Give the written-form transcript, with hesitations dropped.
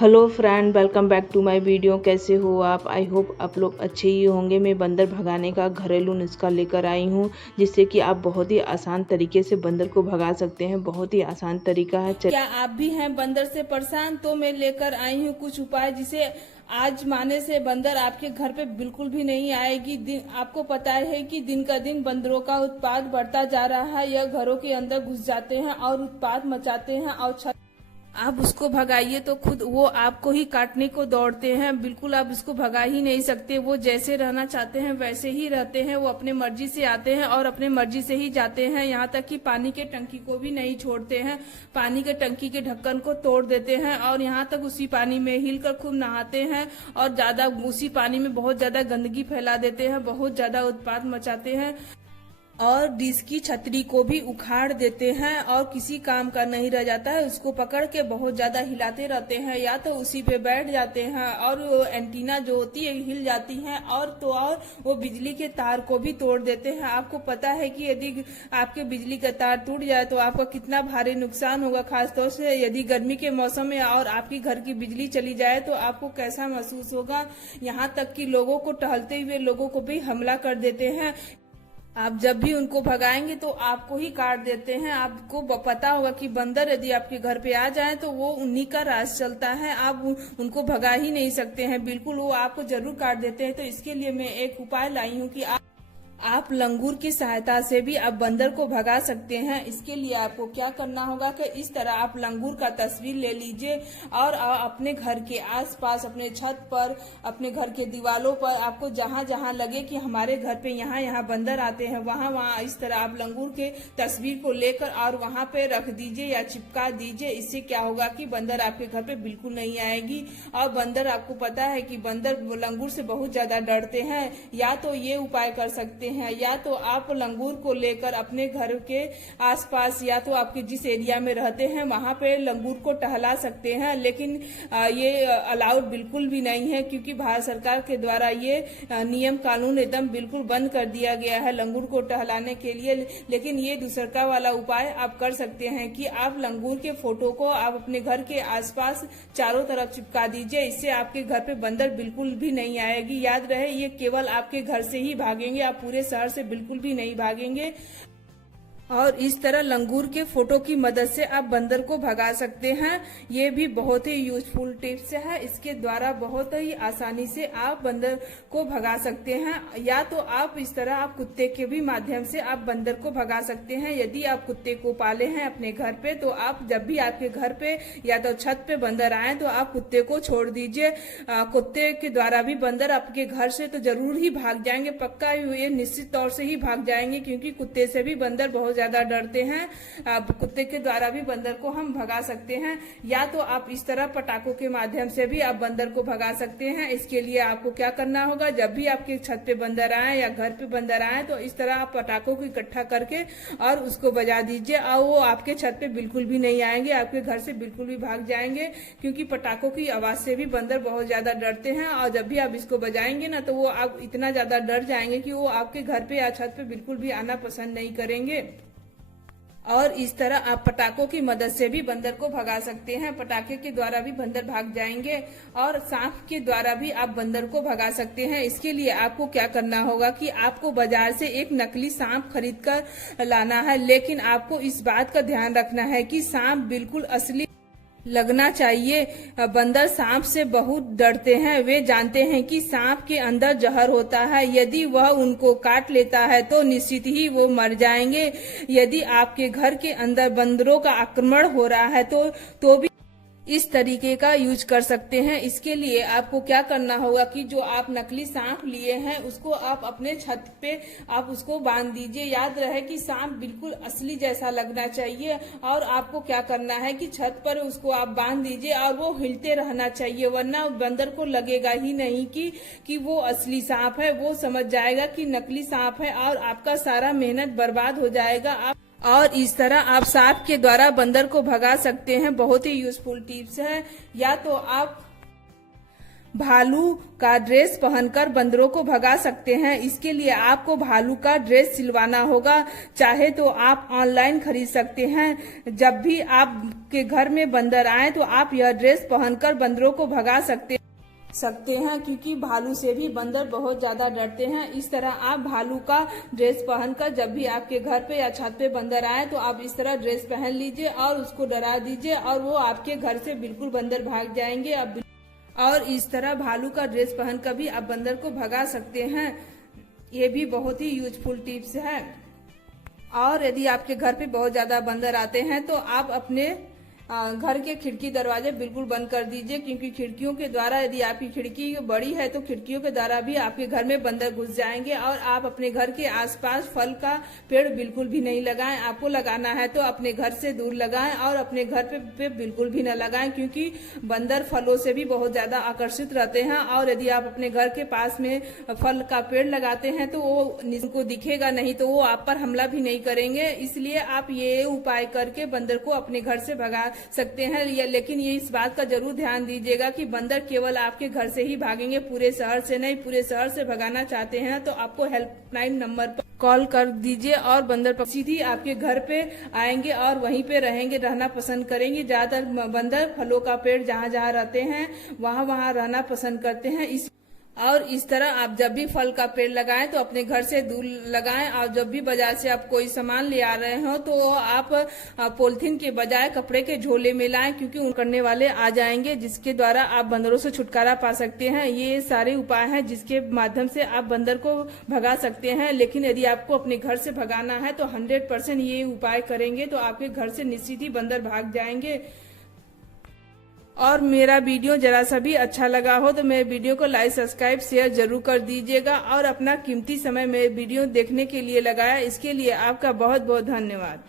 Hello friend, welcome back to my video. कैसे हो आप? आई होप आप लोग अच्छे ही होंगे। मैं बंदर भगाने का घरेलू नुस्खा लेकर आई हूँ, जिससे कि आप बहुत ही आसान तरीके से बंदर को भगा सकते हैं। बहुत ही आसान तरीका है। क्या आप भी हैं बंदर से परेशान? तो मैं लेकर आई हूँ कुछ उपाय जिसे आजमाने से बंदर आपके घर पे बिल्कुल भी नहीं आएगी। आपको पता है कि दिन का दिन बंदरों का उत्पात बढ़ता जा रहा है। यह घरों के अंदर घुस जाते हैं और उत्पात मचाते हैं और आप उसको भगाइए तो खुद वो आपको ही काटने को दौड़ते हैं। बिल्कुल आप इसको भगा ही नहीं सकते। वो जैसे रहना चाहते हैं वैसे ही रहते हैं। वो अपने मर्जी से आते हैं और अपने मर्जी से ही जाते हैं। यहाँ तक कि पानी के टंकी को भी नहीं छोड़ते हैं। पानी के टंकी के ढक्कन को तोड़ देते हैं और यहाँ तक उसी पानी में हिलकर खूब नहाते हैं और ज्यादा उसी पानी में बहुत ज्यादा गंदगी फैला देते हैं, बहुत ज्यादा उत्पात मचाते हैं और डिश की छतरी को भी उखाड़ देते हैं और किसी काम का नहीं रह जाता है। उसको पकड़ के बहुत ज्यादा हिलाते रहते हैं या तो उसी पे बैठ जाते हैं और एंटीना जो होती है हिल जाती है और वो बिजली के तार को भी तोड़ देते हैं। आपको पता है कि यदि आपके बिजली का तार टूट जाए तो आपका कितना भारी नुकसान होगा। खासतौर से यदि गर्मी के मौसम में और आपकी घर की बिजली चली जाए तो आपको कैसा महसूस होगा। यहाँ तक कि लोगों को टहलते हुए लोगों को भी हमला कर देते हैं। आप जब भी उनको भगाएंगे तो आपको ही काट देते हैं। आपको पता होगा कि बंदर यदि आपके घर पे आ जाए तो वो उन्हीं का राज चलता है। आप उनको भगा ही नहीं सकते हैं। बिल्कुल वो आपको जरूर काट देते हैं। तो इसके लिए मैं एक उपाय लाई हूँ कि आप लंगूर की सहायता से भी आप बंदर को भगा सकते हैं। इसके लिए आपको क्या करना होगा कि इस तरह आप लंगूर का तस्वीर ले लीजिए और अपने घर के आसपास, अपने छत पर, अपने घर के दीवारों पर, आपको जहां जहां लगे कि हमारे घर पे यहाँ यहाँ बंदर आते हैं वहां वहां इस तरह आप लंगूर के तस्वीर को लेकर और वहां पे रख दीजिए या चिपका दीजिए। इससे क्या होगा कि बंदर आपके घर पे बिल्कुल नहीं आएगी। और बंदर, आपको पता है कि बंदर लंगूर से बहुत ज्यादा डरते हैं। या तो ये उपाय कर सकते हैं या तो आप लंगूर को लेकर अपने घर के आसपास या तो आपके जिस एरिया में रहते हैं वहां पे लंगूर को टहला सकते हैं। लेकिन ये अलाउड बिल्कुल भी नहीं है, क्योंकि भारत सरकार के द्वारा ये नियम कानून एकदम बिल्कुल बंद कर दिया गया है लंगूर को टहलाने के लिए। लेकिन ये दूसरा वाला उपाय आप कर सकते हैं कि आप लंगूर के फोटो को आप अपने घर के आसपास चारों तरफ चिपका दीजिए। इससे आपके घर पे बंदर बिल्कुल भी नहीं आएगी। याद रहे, ये केवल आपके घर से ही भागेंगे, आप पूरे शहर से बिल्कुल भी नहीं भागेंगे। और इस तरह लंगूर के फोटो की मदद से आप बंदर को भगा सकते हैं। ये भी बहुत ही यूजफुल टिप्स है। इसके द्वारा बहुत ही आसानी से आप बंदर को भगा सकते हैं। या तो आप इस तरह आप कुत्ते के भी माध्यम से आप बंदर को भगा सकते हैं। यदि आप कुत्ते को पाले हैं अपने घर पे तो आप जब भी आपके घर पे या तो छत पे बंदर आए तो आप कुत्ते को छोड़ दीजिए। कुत्ते के द्वारा भी बंदर आपके घर से तो जरूर ही भाग जाएंगे, पक्का ये निश्चित तौर से ही भाग जाएंगे, क्योंकि कुत्ते से भी बंदर बहुत ज्यादा डरते हैं। कुत्ते के द्वारा भी बंदर को हम भगा सकते हैं। या तो आप इस तरह पटाखों के माध्यम से भी आप बंदर को भगा सकते हैं। इसके लिए आपको क्या करना होगा, जब भी आपके छत पे बंदर आए या घर पे बंदर आए तो इस तरह आप पटाखों को इकट्ठा करके और उसको बजा दीजिए और वो आपके छत पे बिल्कुल भी नहीं आएंगे, आपके घर से बिल्कुल भी भाग जाएंगे। क्योंकि पटाखों की आवाज से भी बंदर बहुत ज्यादा डरते हैं और जब भी आप इसको बजाएंगे ना तो वो आप इतना ज्यादा डर जाएंगे कि वो आपके घर पे या छत पे बिल्कुल भी आना पसंद नहीं करेंगे। और इस तरह आप पटाखों की मदद से भी बंदर को भगा सकते हैं। पटाखे के द्वारा भी बंदर भाग जाएंगे और सांप के द्वारा भी आप बंदर को भगा सकते हैं। इसके लिए आपको क्या करना होगा कि आपको बाजार से एक नकली सांप खरीद कर लाना है। लेकिन आपको इस बात का ध्यान रखना है कि सांप बिल्कुल असली लगना चाहिए। बंदर सांप से बहुत डरते हैं। वे जानते हैं कि सांप के अंदर जहर होता है। यदि वह उनको काट लेता है तो निश्चित ही वो मर जाएंगे। यदि आपके घर के अंदर बंदरों का आक्रमण हो रहा है तो भी इस तरीके का यूज कर सकते हैं। इसके लिए आपको क्या करना होगा कि जो आप नकली सांप लिए हैं उसको आप अपने छत पे आप उसको बांध दीजिए। याद रहे कि सांप बिल्कुल असली जैसा लगना चाहिए और आपको क्या करना है कि छत पर उसको आप बांध दीजिए और वो हिलते रहना चाहिए, वरना बंदर को लगेगा ही नहीं कि वो असली सांप है। वो समझ जाएगा कि नकली सांप है और आपका सारा मेहनत बर्बाद हो जाएगा। और इस तरह आप सांप के द्वारा बंदर को भगा सकते हैं। बहुत ही यूजफुल टिप्स है। या तो आप भालू का ड्रेस पहनकर बंदरों को भगा सकते हैं। इसके लिए आपको भालू का ड्रेस सिलवाना होगा, चाहे तो आप ऑनलाइन खरीद सकते हैं। जब भी आपके घर में बंदर आए तो आप यह ड्रेस पहनकर बंदरों को भगा सकते हैं, क्योंकि भालू से भी बंदर बहुत ज्यादा डरते हैं। इस तरह आप भालू का ड्रेस पहनकर जब भी आपके घर पे या छत पे बंदर आए तो आप इस तरह ड्रेस पहन लीजिए और उसको डरा दीजिए और वो आपके घर से बिल्कुल बंदर भाग जाएंगे। और इस तरह भालू का ड्रेस पहनकर भी आप बंदर को भगा सकते हैं। ये भी बहुत ही यूजफुल टिप्स है। और यदि आपके घर पे बहुत ज्यादा बंदर आते हैं तो आप अपने घर के खिड़की दरवाजे बिल्कुल बंद कर दीजिए, क्योंकि खिड़कियों के द्वारा, यदि आपकी खिड़की बड़ी है तो खिड़कियों के द्वारा भी आपके घर में बंदर घुस जाएंगे। और आप अपने घर के आसपास फल का पेड़ बिल्कुल भी नहीं लगाएं। आपको लगाना है तो अपने घर से दूर लगाएं और अपने घर पे बिल्कुल भी न लगाएं, क्योंकि बंदर फलों से भी बहुत ज्यादा आकर्षित रहते हैं। और यदि आप अपने घर के पास में फल का पेड़ लगाते हैं तो वो उनको दिखेगा नहीं, तो वो आप पर हमला भी नहीं करेंगे। इसलिए आप ये उपाय करके बंदर को अपने घर से भगा सकते हैं। लेकिन ये इस बात का जरूर ध्यान दीजिएगा कि बंदर केवल आपके घर से ही भागेंगे, पूरे शहर से नहीं। पूरे शहर से भगाना चाहते हैं तो आपको हेल्पलाइन नंबर पर कॉल कर दीजिए और बंदर सीधी आपके घर पे आएंगे और वहीं पे रहेंगे, रहना पसंद करेंगे। ज्यादातर बंदर फलों का पेड़ जहाँ जहाँ रहते हैं वहाँ रहना पसंद करते हैं। और इस तरह आप जब भी फल का पेड़ लगाएं तो अपने घर से दूर लगाएं। और जब भी बाजार से आप कोई सामान ले आ रहे हो तो आप पॉलिथीन के बजाय कपड़े के झोले में लाएं, क्योंकि उन करने वाले आ जाएंगे, जिसके द्वारा आप बंदरों से छुटकारा पा सकते हैं। ये सारे उपाय हैं जिसके माध्यम से आप बंदर को भगा सकते हैं। लेकिन यदि आपको अपने घर से भगाना है तो 100% ये उपाय करेंगे तो आपके घर से निश्चित ही बंदर भाग जाएंगे। और मेरा वीडियो जरा सा भी अच्छा लगा हो तो मेरे वीडियो को लाइक, सब्सक्राइब, शेयर जरूर कर दीजिएगा। और अपना कीमती समय मेरे वीडियो देखने के लिए लगाया, इसके लिए आपका बहुत बहुत धन्यवाद।